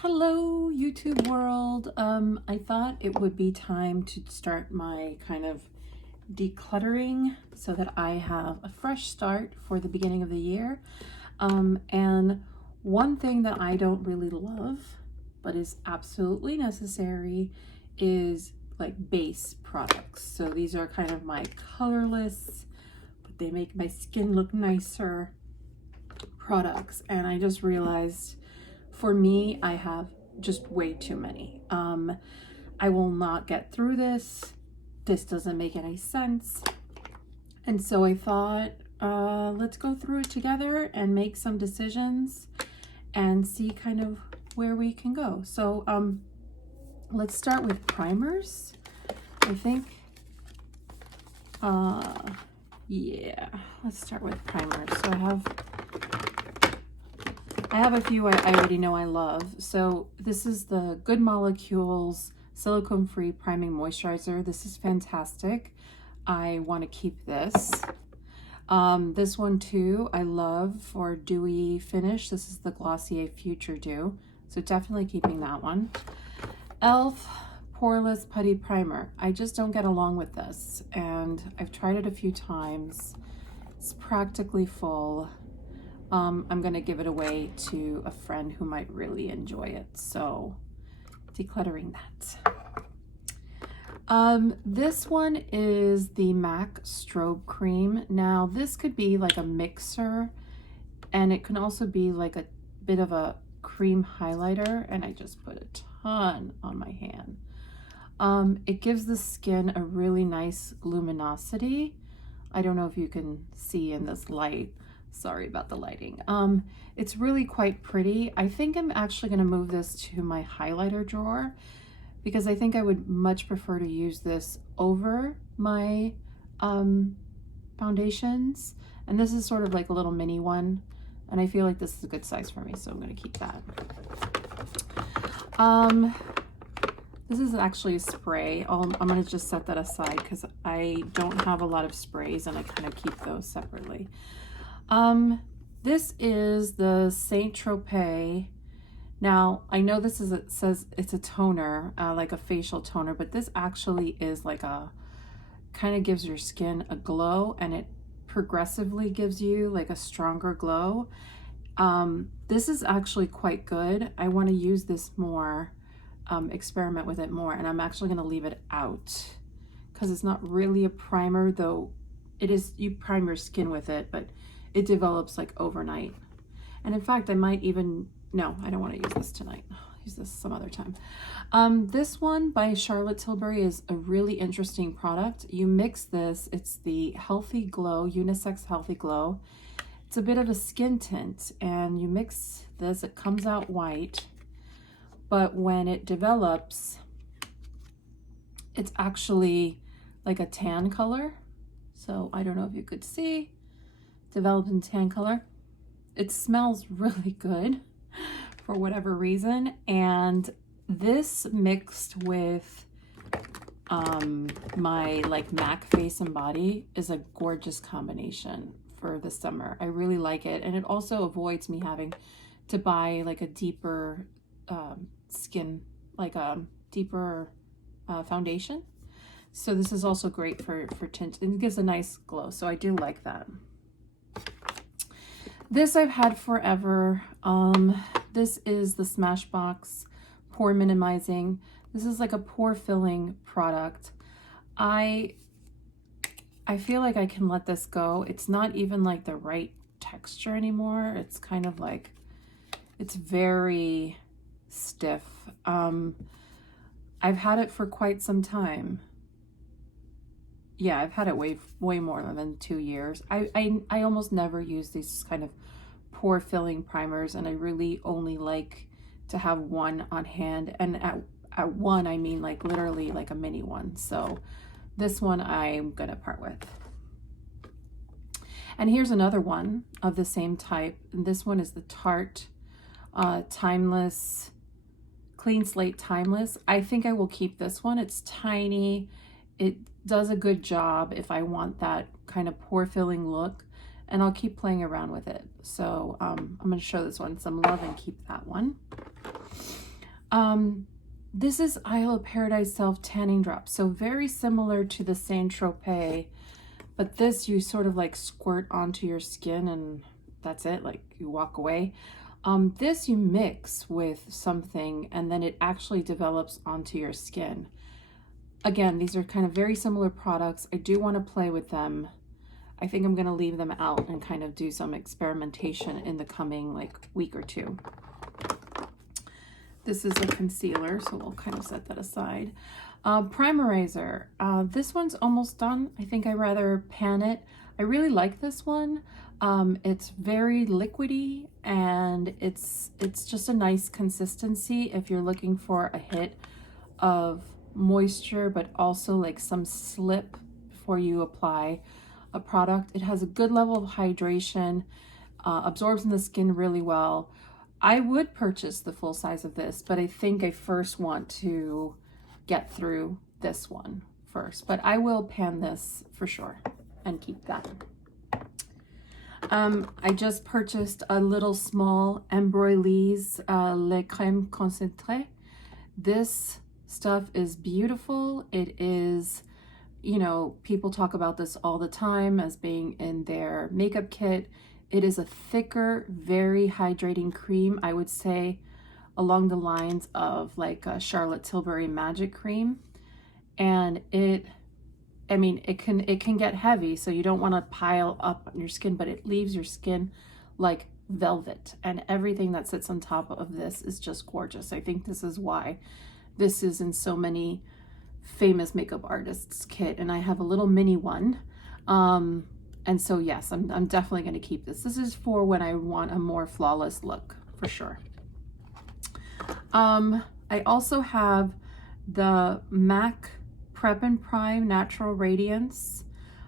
Hello, YouTube world. I thought it would be time to start my kind of decluttering so that I have a fresh start for the beginning of the year. And one thing that I don't really love, but is absolutely necessary, is like base products. So these are kind of my colorless, but they make my skin look nicer products. And I just realized for me, I have just way too many. I will not get through this. This doesn't make any sense. And so I thought, let's go through it together and make some decisions and see kind of where we can go. So let's start with primers. I think, yeah, let's start with primers. So I have a few I already know I love. So this is the Good Molecules silicone-free priming moisturizer. This is fantastic. I want to keep this. This one too, I love for dewy finish. This is the Glossier Future Dew. So definitely keeping that one. e.l.f. Poreless Putty Primer. I just don't get along with this. And I've tried it a few times. It's practically full. I'm going to give it away to a friend who might really enjoy it. So decluttering that. This one is the MAC Strobe Cream. Now this could be like a mixer and it can also be like a bit of a cream highlighter, and I just put a ton on my hand. It gives the skin a really nice luminosity. I don't know if you can see in this light. Sorry about the lighting. It's really quite pretty. I think I'm actually going to move this to my highlighter drawer because I think I would much prefer to use this over my foundations. And this is sort of like a little mini one. And I feel like this is a good size for me, so I'm going to keep that. This is actually a spray. I'm going to just set that aside because I don't have a lot of sprays and I kind of keep those separately. This is the Saint Tropez. Now, I know this is, it says it's a toner, like a facial toner, but this actually is like a, kind of gives your skin a glow, and it progressively gives you like a stronger glow. This is actually quite good. I want to use this more, experiment with it more, and I'm actually going to leave it out because it's not really a primer, though it is, you prime your skin with it, but it develops like overnight. And in fact, I might even, no, I don't want to use this tonight. I'll use this some other time. This one by Charlotte Tilbury is a really interesting product. You mix this, it's the Healthy Glow, Unisex Healthy Glow. It's a bit of a skin tint, and you mix this, it comes out white, but when it develops, it's actually like a tan color. So I don't know if you could see. Developed in tan color. It smells really good for whatever reason, and this mixed with my like MAC Face and Body is a gorgeous combination for the summer. I really like it, and it also avoids me having to buy like a deeper skin, like a deeper foundation. So this is also great for tint, and it gives a nice glow, so I do like that. This I've had forever. This is the Smashbox Pore Minimizing. This is like a pore filling product. I feel like I can let this go. It's not even like the right texture anymore. It's kind of like, it's very stiff. I've had it for quite some time. Yeah, I've had it way more than 2 years. I almost never use these kind of pore filling primers, and I really only like to have one on hand. And at one, I mean like literally like a mini one. So this one I'm gonna part with. And here's another one of the same type. And this one is the Tarte Timeless, Clean Slate Timeless. I think I will keep this one. It's tiny. It does a good job if I want that kind of pore filling look, and I'll keep playing around with it. So I'm going to show this one some love and keep that one. This is Isle of Paradise Self Tanning Drops. So very similar to the Saint Tropez, but this you sort of like squirt onto your skin and that's it, like you walk away. This you mix with something and then it actually develops onto your skin. Again, these are kind of very similar products. I do want to play with them. I think I'm going to leave them out and kind of do some experimentation in the coming like week or two. This is a concealer, so we'll kind of set that aside. Primerizer. This one's almost done. I think I'd rather pan it. I really like this one. It's very liquidy and it's just a nice consistency if you're looking for a hit of moisture, but also like some slip before you apply a product. It has a good level of hydration, absorbs in the skin really well. I would purchase the full size of this, but I think I first want to get through this one first, but I will pan this for sure and keep that. I just purchased a little small Embroilise Le Crème Concentrée. This stuff is beautiful. It is, you know, people talk about this all the time as being in their makeup kit. It is a thicker, very hydrating cream. I would say along the lines of like a Charlotte Tilbury Magic Cream. And it can get heavy, so you don't want to pile up on your skin, but it leaves your skin like velvet. And everything that sits on top of this is just gorgeous. I think this is why this is in so many famous makeup artists' kit. And I have a little mini one. And so yes, I'm definitely going to keep this. This is for when I want a more flawless look, for sure. I also have the MAC Prep and Prime Natural Radiance.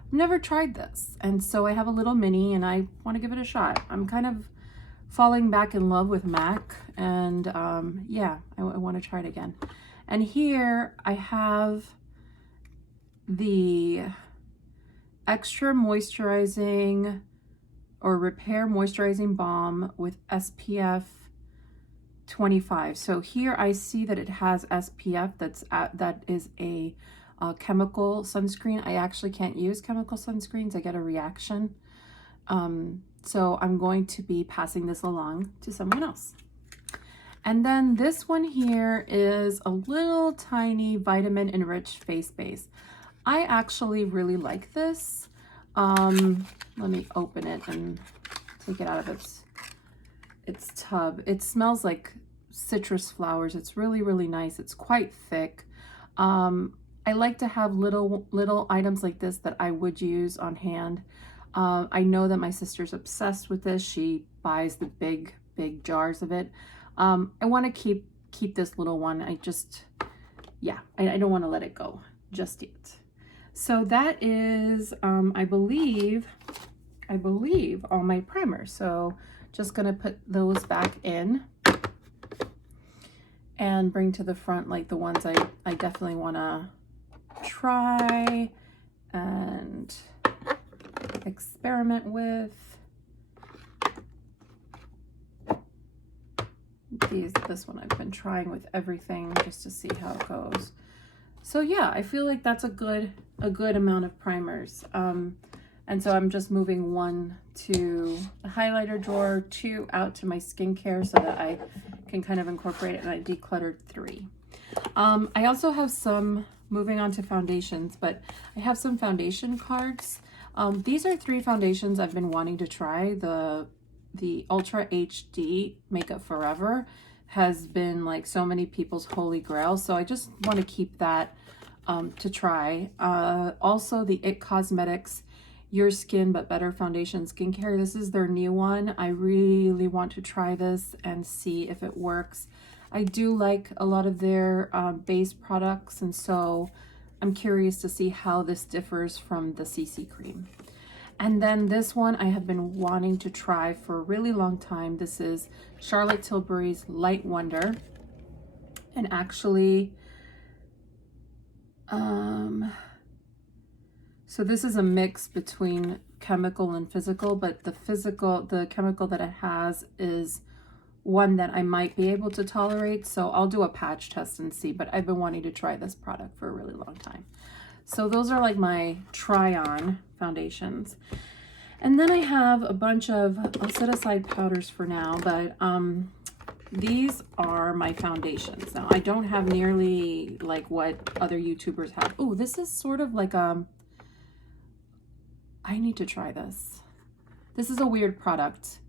I've never tried this, and so I have a little mini and I want to give it a shot. I'm kind of falling back in love with MAC, and yeah, I want to try it again. And here I have the Extra Moisturizing or Repair Moisturizing Balm with SPF 25. So here I see that it has SPF. That is a chemical sunscreen. I actually can't use chemical sunscreens. I get a reaction. So I'm going to be passing this along to someone else. And then this one here is a little tiny vitamin enriched face base. I actually really like this. Let me open it and take it out of its tub. It smells like citrus flowers. It's really, really nice. It's quite thick. I like to have little items like this that I would use on hand. I know that my sister's obsessed with this. She buys the big jars of it. I want to keep this little one. I don't want to let it go just yet. So that is, I believe all my primers. So just gonna put those back in and bring to the front like the ones I definitely want to try and experiment with. This one I've been trying with everything just to see how it goes. So yeah, I feel like that's a good amount of primers. And so I'm just moving one to the highlighter drawer, 2 out to my skincare so that I can kind of incorporate it, and I decluttered 3. I also have some, moving on to foundations, but I have some foundation cards. These are 3 foundations I've been wanting to try. The Ultra HD Makeup Forever has been like so many people's holy grail, so I just want to keep that to try. Also the IT Cosmetics Your Skin But Better Foundation Skincare. This is their new one. I really want to try this and see if it works. I do like a lot of their base products, and so I'm curious to see how this differs from the CC cream. And then this one I have been wanting to try for a really long time. This is Charlotte Tilbury's Light Wonder. And actually, so this is a mix between chemical and physical, but the chemical that it has is one that I might be able to tolerate. So I'll do a patch test and see, but I've been wanting to try this product for a really long time. So those are like my TryOn foundations. And then I have a bunch of, I'll set aside powders for now, but these are my foundations. Now I don't have nearly like what other YouTubers have. Oh, this is sort of like I need to try this. This is a weird product.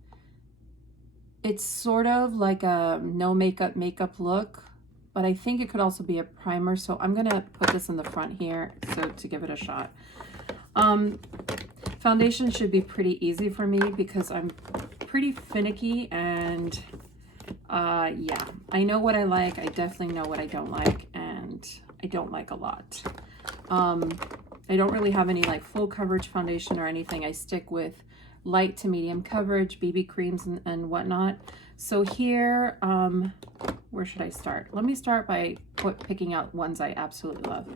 It's sort of like a no makeup look, but I think it could also be a primer. So I'm gonna put this in the front here so to give it a shot. Foundation should be pretty easy for me because I'm pretty finicky, and yeah, I know what I like. I definitely know what I don't like, and I don't like a lot. I don't really have any like full coverage foundation or anything. I stick with light to medium coverage, BB creams and whatnot. So here, where should I start? Let me start by picking out ones I absolutely love.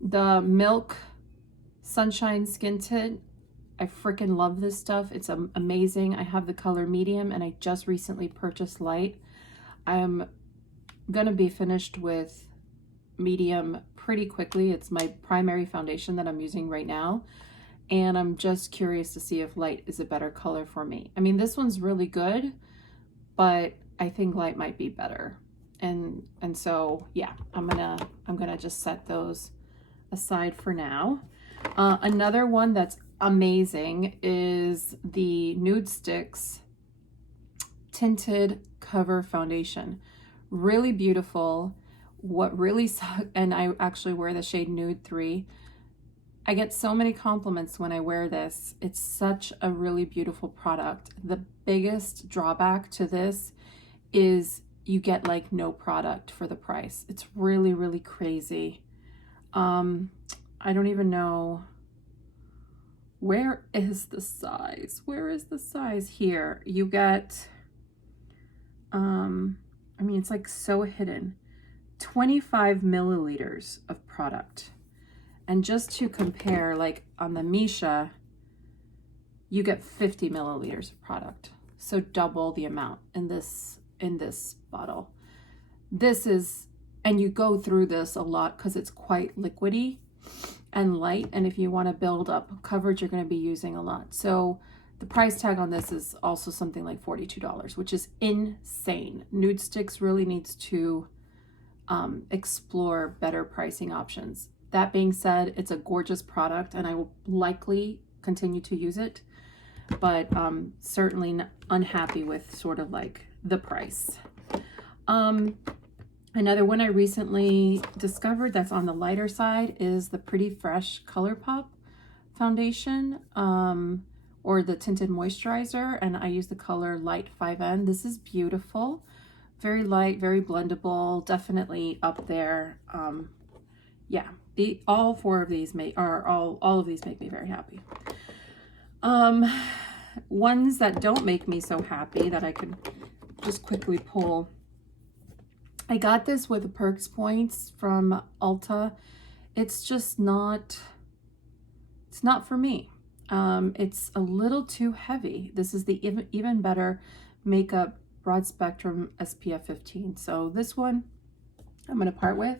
The Milk Sunshine Skin Tint. I freaking love this stuff. It's amazing. I have the color medium, and I just recently purchased light. I'm gonna be finished with medium pretty quickly. It's my primary foundation that I'm using right now, and I'm just curious to see if light is a better color for me. I mean, this one's really good, but I think light might be better. And so yeah, I'm gonna just set those aside for now. Another one that's amazing is the Nude Sticks Tinted Cover Foundation. Really beautiful. What really sucks, and I actually wear the shade Nude 3. I get so many compliments when I wear this. It's such a really beautiful product. The biggest drawback to this is you get like no product for the price. It's really, really crazy. I don't even know. Where is the size? Where is the size? Here you get, I mean, it's like so hidden. 25 milliliters of product. And just to compare, like on the Misha, you get 50 milliliters of product. So double the amount in this bottle. This is, and you go through this a lot because it's quite liquidy and light. And if you want to build up coverage, you're going to be using a lot. So the price tag on this is also something like $42, which is insane. Nude Sticks really needs to explore better pricing options. That being said, it's a gorgeous product, and I will likely continue to use it, but certainly unhappy with sort of like the price. Another one I recently discovered that's on the lighter side is the Pretty Fresh ColourPop foundation, or the tinted moisturizer, and I use the color Light 5N. This is beautiful, very light, very blendable, definitely up there. Yeah, all four of these all of these make me very happy. Ones that don't make me so happy that I could just quickly pull. I got this with the Perks points from Ulta. It's just not, it's not for me. It's a little too heavy. This is the Even Better Makeup Broad Spectrum SPF 15. So this one I'm going to part with.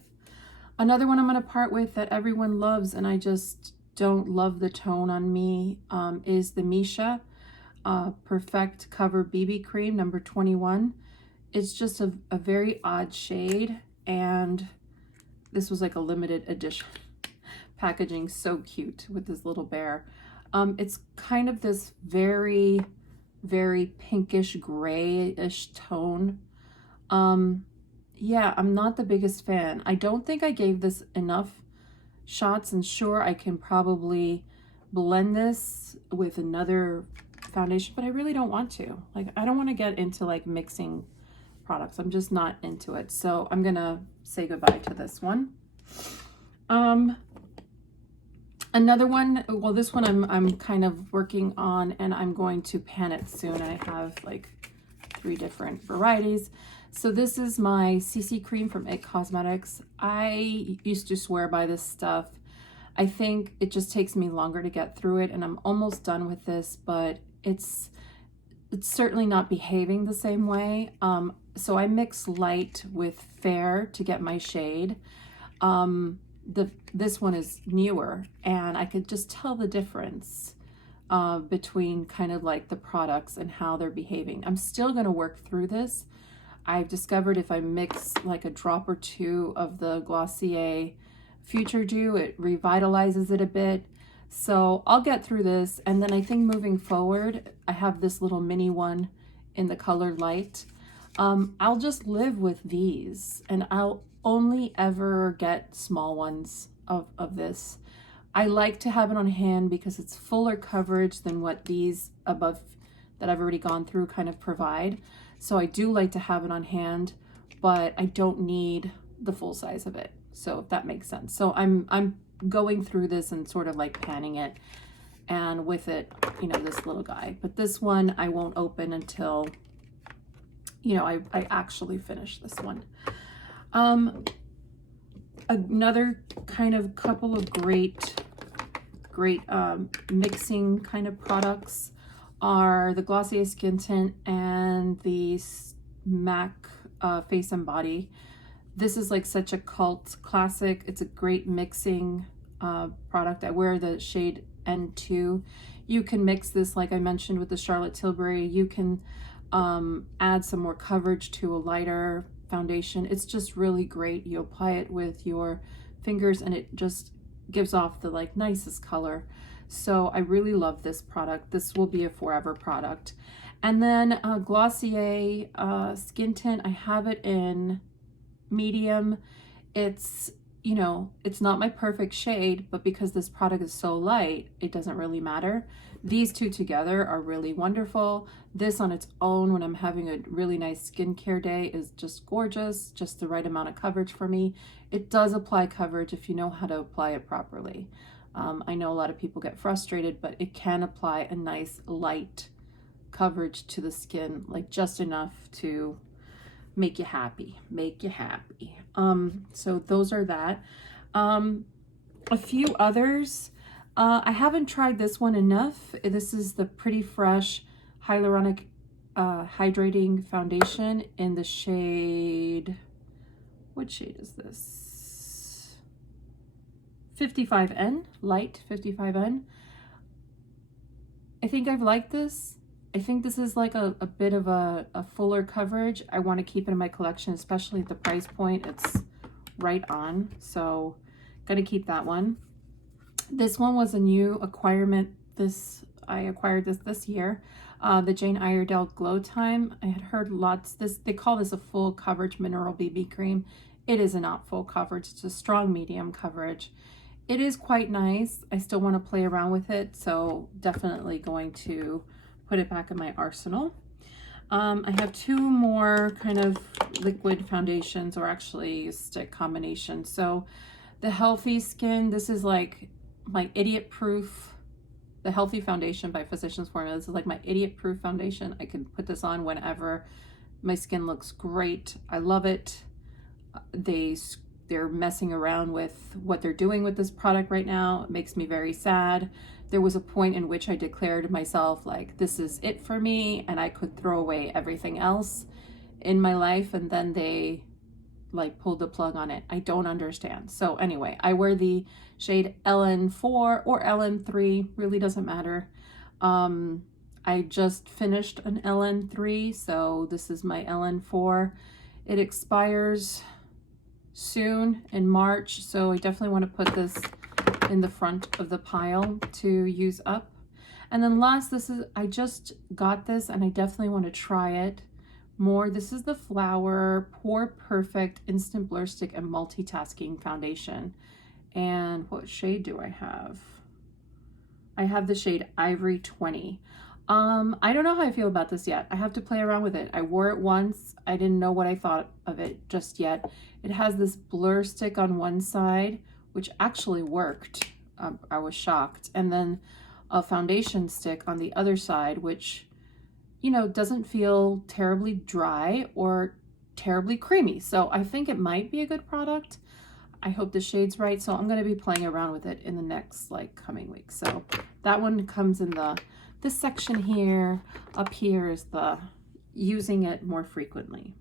Another one I'm going to part with that everyone loves, and I just don't love the tone on me, is the Misha Perfect Cover BB Cream number 21. It's just a very odd shade, and this was like a limited edition packaging. So cute with this little bear. It's kind of this very, very pinkish grayish tone. Yeah, I'm not the biggest fan. I don't think I gave this enough shots, and sure, I can probably blend this with another foundation, but I really don't want to. Like, I don't want to get into like mixing products. I'm just not into it. So I'm gonna say goodbye to this one. Another one, well, this one I'm kind of working on, and I'm going to pan it soon. I have like 3 different varieties. So this is my CC cream from IT Cosmetics. I used to swear by this stuff. I think it just takes me longer to get through it, and I'm almost done with this, but it's it's certainly not behaving the same way. So I mix light with fair to get my shade. This one is newer, and I could just tell the difference between kind of like the products and how they're behaving. I'm still going to work through this. I've discovered if I mix like a drop or two of the Glossier Future Dew, it revitalizes it a bit. So I'll get through this, and then I think moving forward, I have this little mini one in the color light. I'll just live with these, and I'll only ever get small ones of this. I like to have it on hand because it's fuller coverage than what these above that I've already gone through kind of provide. So I do like to have it on hand, but I don't need the full size of it. So if that makes sense. So I'm going through this and sort of like panning it, and with it, you know, this little guy. But this one I won't open until, you know, I actually finish this one. Another kind of couple of great mixing kind of products are the Glossier Skin Tint and the MAC Face and Body. This is like such a cult classic. It's a great mixing product. I wear the shade N2. You can mix this, like I mentioned, with the Charlotte Tilbury. You can add some more coverage to a lighter foundation. It's just really great. You apply it with your fingers and it just gives off the like nicest color. So I really love this product. This will be a forever product. And then Glossier Skin Tint, I have it in medium. It's, you know, it's not my perfect shade, but because this product is so light, it doesn't really matter. These two together are really wonderful. This on its own, when I'm having a really nice skincare day, is just gorgeous, just the right amount of coverage for me. It does apply coverage if you know how to apply it properly. I know a lot of people get frustrated, but it can apply a nice light coverage to the skin, like just enough to make you happy, so those are that. A few others. I haven't tried this one enough. This is the Pretty Fresh Hyaluronic Hydrating Foundation in the shade, what shade is this? 55N, light 55N. I think I've liked this. I think this is like a bit of a fuller coverage. I want to keep it in my collection, especially at the price point. It's right on, so gonna keep that one. This one was a new acquirement. I acquired this year. The Jane Iredale Glow Time. I had heard lots. They call this a full coverage mineral BB cream. It is not full coverage. It's a strong medium coverage. It is quite nice. I still want to play around with it, so definitely going to put it back in my arsenal. I have two more kind of liquid foundations, or actually stick combinations. So the Healthy Skin, this is like my idiot proof, the Healthy Foundation by Physicians Formula. This is like my idiot proof foundation. I can put this on whenever. My skin looks great. I love it. They're messing around with what they're doing with this product right now. It makes me very sad. There was a point in which I declared myself like, this is it for me, and I could throw away everything else in my life, and then they like pulled the plug on it. I don't understand. So anyway, I wear the shade LN4 or LN3, really doesn't matter. I just finished an LN3, so this is my LN4. It expires soon in March, so I definitely want to put this in the front of the pile to use up. And then last, I just got this and I definitely want to try it more. This is the Flower Pore Perfect Instant Blur Stick and Multitasking Foundation. And what shade do I have? I have the shade Ivory 20. I don't know how I feel about this yet. I have to play around with it. I wore it once. I didn't know what I thought of it just yet. It has this blur stick on one side, which actually worked. I was shocked. And then a foundation stick on the other side, which, you know, doesn't feel terribly dry or terribly creamy. So I think it might be a good product. I hope the shade's right. So I'm going to be playing around with it in the next like coming weeks. So that one comes in the this section here, up here is the using it more frequently.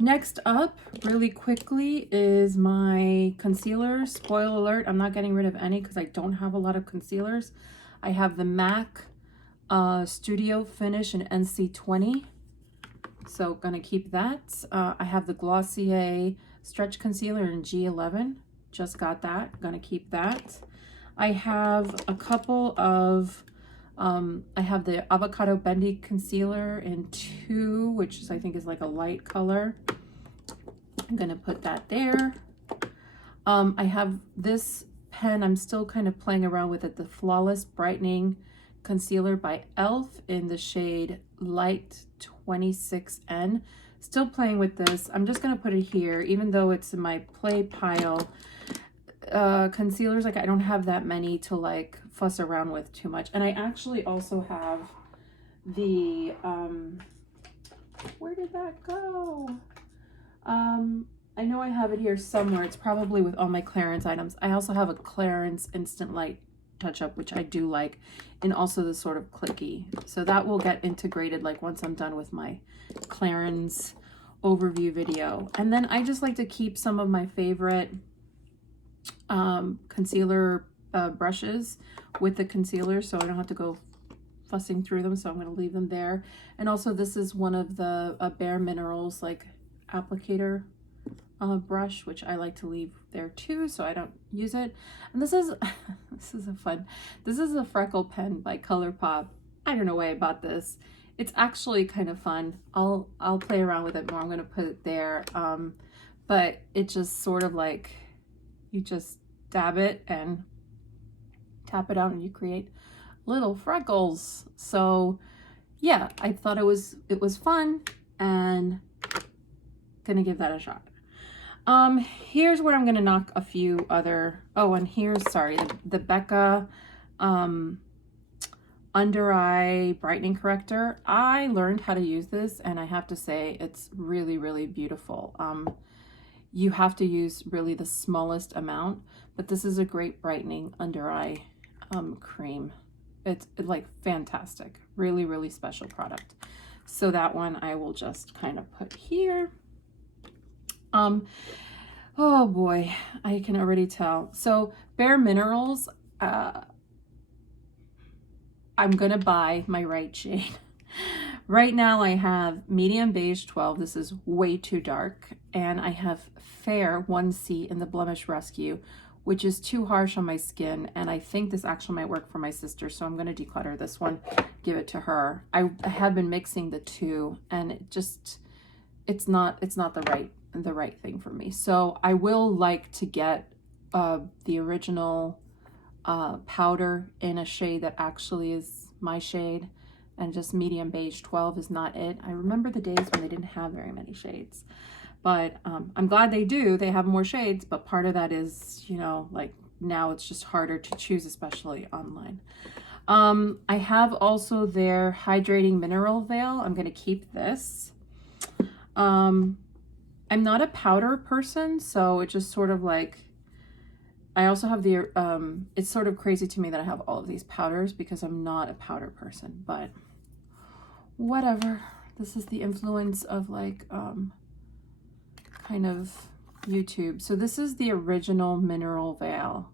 Next up, really quickly, is my concealer. Spoiler alert, I'm not getting rid of any because I don't have a lot of concealers. I have the MAC Studio Finish in NC20, so gonna keep that. I have the Glossier Stretch Concealer in G11, just got that, gonna keep that. I have a couple of I have the Avocado Bendy Concealer in 2, which is, I think is like a light color. I'm gonna put that there. I have this pen, I'm still kind of playing around with it, the Flawless Brightening Concealer by e.l.f. in the shade Light 26N. Still playing with this. I'm just gonna put it here, even though it's in my play pile. Concealers, like I don't have that many to like fuss around with too much. And I actually also have the where did that go? I know I have it here somewhere. It's probably with all my clearance items. I also have a Clarins Instant Light Touch Up, which I do like, and also the sort of clicky. So that will get integrated like once I'm done with my Clarins overview video. And then I just like to keep some of my favorite concealer brushes with the concealer, so I don't have to go fussing through them, so I'm going to leave them there. And also this is one of the Bare Minerals like applicator brush, which I like to leave there too, so I don't use it. And this is this is a freckle pen by ColourPop. I don't know why I bought this. It's actually kind of fun. I'll play around with it more. I'm going to put it there, but it just sort of like, you just dab it and tap it out and you create little freckles. So yeah, I thought it was fun and gonna give that a shot. Here's where I'm gonna knock a few other, oh, and here's, sorry, the Becca under eye brightening corrector. I learned how to use this and I have to say it's really, really beautiful. You have to use really the smallest amount, but this is a great brightening under eye cream. It's like fantastic, really, really special product. So that one I will just kind of put here. Oh boy, I can already tell. So Bare Minerals, I'm gonna buy my right shade. Right now I have medium beige 12. This is way too dark. And I have fair 1C in the Blemish Rescue, which is too harsh on my skin. And I think this actually might work for my sister. So I'm going to declutter this one, give it to her. I have been mixing the two and it just, it's not the right thing for me. So I will like to get the original powder in a shade that actually is my shade. And just medium beige 12 is not it. I remember the days when they didn't have very many shades, but I'm glad they do. They have more shades, but part of that is, you know, like now it's just harder to choose, especially online. I have also their Hydrating Mineral Veil. I'm going to keep this. I'm not a powder person, so it just sort of like, I also have the, it's sort of crazy to me that I have all of these powders because I'm not a powder person, but whatever. This is the influence of like, kind of YouTube. So this is the original Mineral Veil.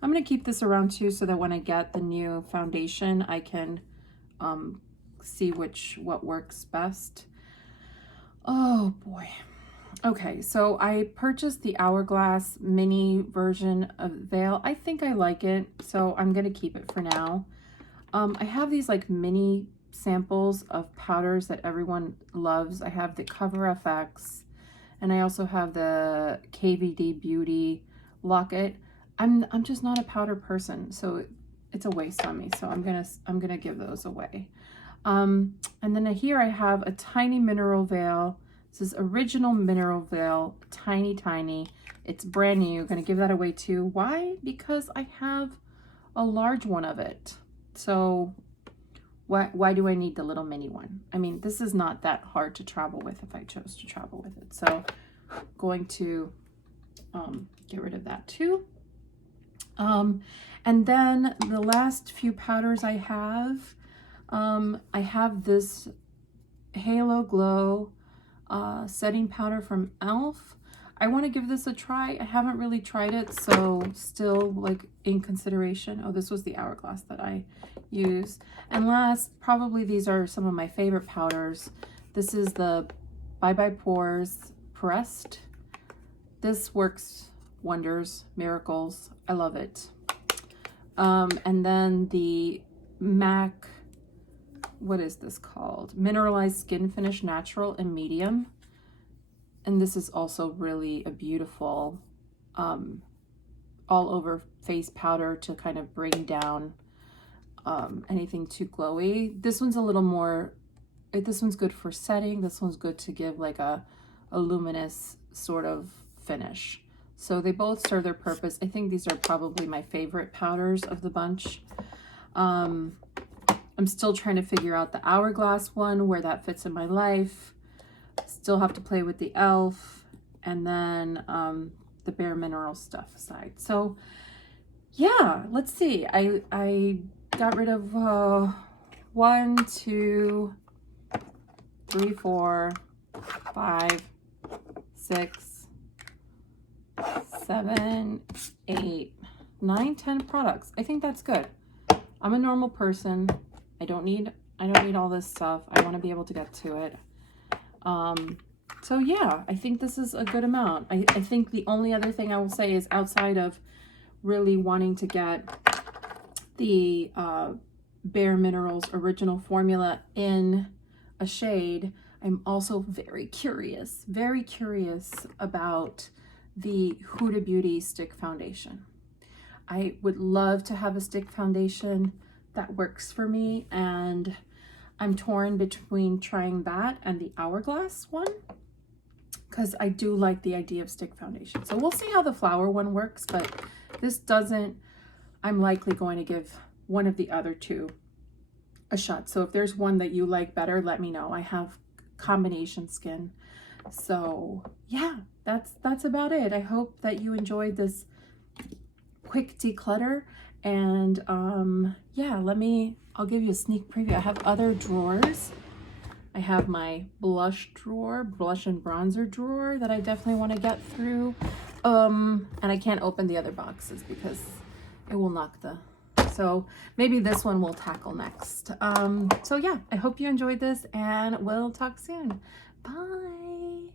I'm going to keep this around too, so that when I get the new foundation, I can, see what works best. Oh boy. Okay, so I purchased the Hourglass mini version of Veil. I think I like it, so I'm gonna keep it for now. I have these like mini samples of powders that everyone loves. I have the Cover FX, and I also have the KVD Beauty Locket. I'm just not a powder person, so it's a waste on me. So I'm gonna give those away. And then here I have a tiny Mineral Veil. This is original Mineral Veil, tiny. It's brand new. Gonna give that away too. Why? Because I have a large one of it. So why do I need the little mini one? I mean, this is not that hard to travel with if I chose to travel with it. So going to get rid of that too. And then the last few powders I have this Halo Glow setting powder from e.l.f. I want to give this a try. I haven't really tried it, so still like in consideration. Oh, this was the Hourglass that I used. And last, probably these are some of my favorite powders. This is the Bye Bye Pores Pressed. This works wonders, miracles. I love it. And then the MAC, what is this called? Mineralized Skin Finish Natural and Medium. And this is also really a beautiful all over face powder to kind of bring down anything too glowy. This one's a little more, this one's good for setting. This one's good to give like a luminous sort of finish. So they both serve their purpose. I think these are probably my favorite powders of the bunch. I'm still trying to figure out the Hourglass one, where that fits in my life. Still have to play with the e.l.f. and then the Bare Minerals stuff aside. So yeah, let's see. I got rid of 1, 2, 3, 4, 5, 6, 7, 8, 9, 10 products. I think that's good. I'm a normal person. I don't need all this stuff. I want to be able to get to it. So yeah, I think this is a good amount. I think the only other thing I will say is, outside of really wanting to get the Bare Minerals original formula in a shade, I'm also very curious about the Huda Beauty stick foundation. I would love to have a stick foundation that works for me, and I'm torn between trying that and the Hourglass one, because I do like the idea of stick foundation. So we'll see how the flower one works, but this doesn't, I'm likely going to give one of the other two a shot. So if there's one that you like better, let me know. I have combination skin. So yeah, that's about it. I hope that you enjoyed this quick declutter, and yeah, I'll give you a sneak preview. I have other drawers. I have my blush drawer, blush and bronzer drawer that I definitely want to get through. And I can't open the other boxes because it will knock the, so maybe this one we'll tackle next. So yeah, I hope you enjoyed this, and we'll talk soon. Bye.